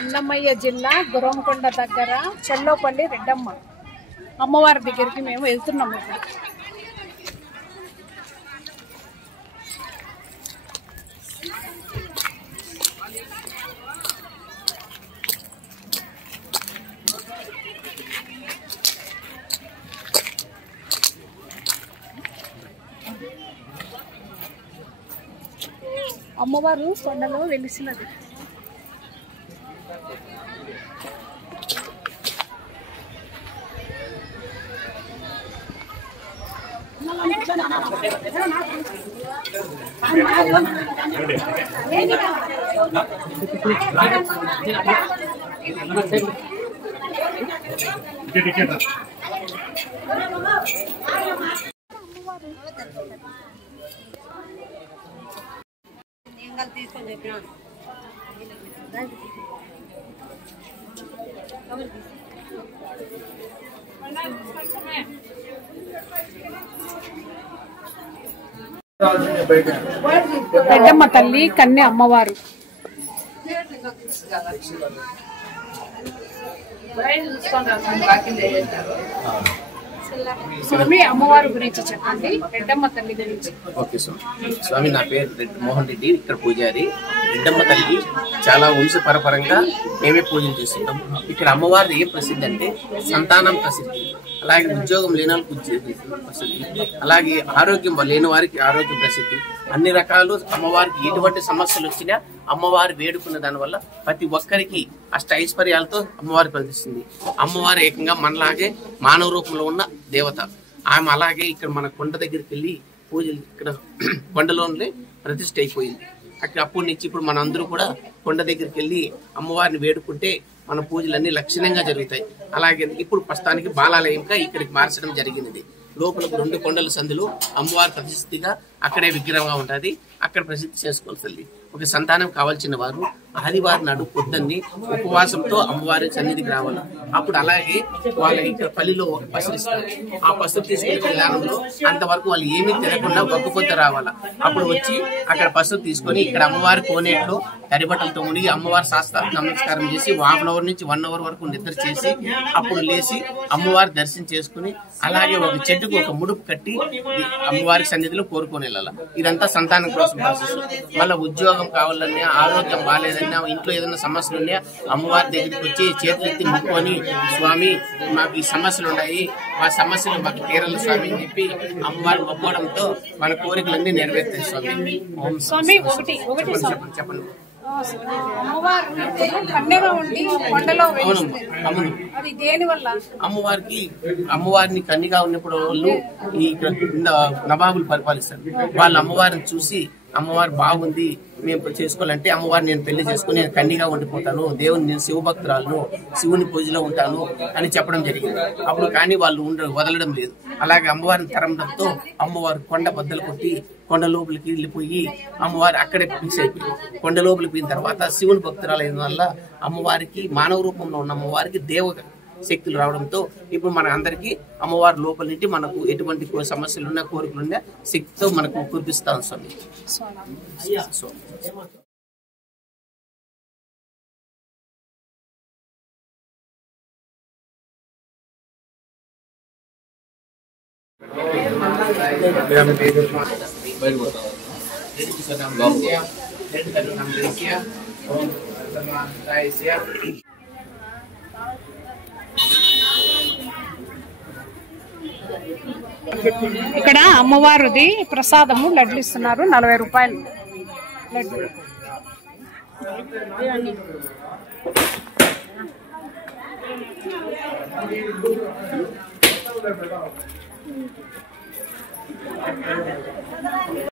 అన్నమయ్య జిల్లా గుర్రంకొండ దగ్గర చెల్లోపల్లి రెడ్డమ్మ అమ్మవారి దగ్గరికి మేము వెళ్తున్నాము ఇప్పుడు. అమ్మవారు కొండలో వెలిసినది. రెడ్డమ్మ తల్లి కన్య అమ్మవారు. స్వామి అమ్మవారి గురించి చెప్పండి, రెడ్డమ్మ తల్లి గురించి. ఓకే స్వామి, నా పేరు మోహన్ రెడ్డి, ఇక్కడ పూజారి. రెడ్డమ్మ తల్లి చాలా వంశపరపరంగా మేమే పూజలు చేస్తుంటాం. ఇక్కడ అమ్మవారి ఏ ప్రసిద్ధి అంటే సంతానం ప్రసిద్ధి, అలాగే ఉద్యోగం లేని వాళ్ళకి ప్రసిద్ధి, అలాగే ఆరోగ్యం లేని వారికి ఆరోగ్య ప్రసిద్ధి. అన్ని రకాలు అమ్మవారికి ఎటువంటి సమస్యలు వచ్చినా అమ్మవారి వేడుకున్న దానివల్ల ప్రతి ఒక్కరికి అష్ట ఐశ్వర్యాలతో అమ్మవారి ప్రదర్శిస్తుంది. అమ్మవారు ఏకంగా మనలాగే మానవ రూపంలో ఉన్న దేవత. ఆమె అలాగే ఇక్కడ మన కొండ దగ్గరికి వెళ్ళి పూజలు ఇక్కడ కొండలోనే ప్రతిష్ఠ అయిపోయింది. అక్కడ అప్పటి నుంచి ఇప్పుడు మన అందరూ కూడా కొండ దగ్గరికి వెళ్ళి అమ్మవారిని వేడుకుంటే మన పూజలన్నీ లక్షణంగా జరుగుతాయి. అలాగే ఇప్పుడు ప్రస్తుతానికి బాలాలయంగా ఇక్కడికి మార్చడం జరిగింది. లోపల 2 కొండల సందులు అమ్మవారి ప్రసిద్ధిగా అక్కడే విగ్రహంగా ఉంటుంది. అక్కడ ప్రసిద్ధి చేసుకోవాల్సింది. ఒక సంతానం కావాల్సిన వారు ఆదివారం నాడు పొద్దున్ని ఉపవాసంతో అమ్మవారి సన్నిధికి రావాలి. అప్పుడు అలాగే వాళ్ళ ఇక్కడ పల్లిలో ఒక పసురు ఇస్తారు. ఆ పసురు తీసుకునే విధానంలో అంతవరకు వాళ్ళు ఏమీ తినకుండా ఒక్క పొద్దు రావాలా. అప్పుడు వచ్చి అక్కడ పసురు తీసుకొని ఇక్కడ అమ్మవారి కోనేట్లో తడిబట్టలతో మునిగి అమ్మవారి శాస్త్రాలకు నమస్కారం చేసి 1 అవర్ నుంచి 1 అవర్ వరకు నిద్ర చేసి అప్పుడు లేచి అమ్మవారి దర్శనం చేసుకుని అలాగే ఒక చెట్టుకు ఒక ముడుపు కట్టి అమ్మవారి సన్నిధిలో కోరుకొని వెళ్ళాలి. ఇదంతా సంతానం కోసం ప్రాసెస్. మళ్ళీ ఉద్యోగం కావాలన్నా, ఆరోగ్యం బాగాలేదన్నా, ఇంట్లో ఏదైనా సమస్యలు ఉన్నాయా అమ్మవారి దగ్గరికి వచ్చి చేతులెత్తి ముక్కొని స్వామి మాకు ఈ సమస్యలు ఉన్నాయి, మా సమస్యలు మాకు తీరాలి స్వామి అని చెప్పి అమ్మవారు మొక్కోవడంతో మన కోరికలన్నీ నెరవేరుతాయి. స్వామి చెప్పండి. అమ్మవారిని కన్నిగా ఉన్నప్పుడు వాళ్ళు ఈ నవాబులు పరిపాలిస్తారు. వాళ్ళు అమ్మవారిని చూసి అమ్మవారు బాగుంది, మేము చేసుకోవాలంటే అమ్మవారిని నేను పెళ్లి చేసుకుని నేను కన్నిగా ఉండిపోతాను, దేవుని నేను శివభక్తురాలను, శివుని పూజలో ఉంటాను అని చెప్పడం జరిగింది. అప్పుడు కానీ వాళ్ళు వదలడం లేదు. అలాగే అమ్మవారిని తరమడంతో అమ్మవారు కొండ బద్దలు కొట్టి కొండ లోపలికి వెళ్ళిపోయి అమ్మవారు అక్కడే ఫిక్స్ అయిపోయింది. కొండ లోపలికి పోయిన తర్వాత శివుని భక్తురాలైన వల్ల అమ్మవారికి మానవ రూపంలో ఉన్న అమ్మవారికి దేవ శక్తులు రావడంతో ఇప్పుడు మన అందరికీ అమ్మవారి లోపల నుండి మనకు ఎటువంటి సమస్యలున్నా కోరికలున్నా శక్తితో మనకు కురిపిస్తాం స్వామి. ఇక్కడ అమ్మవారిది ప్రసాదము లడ్లు ఇస్తున్నారు, 40 రూపాయలు లడ్డు.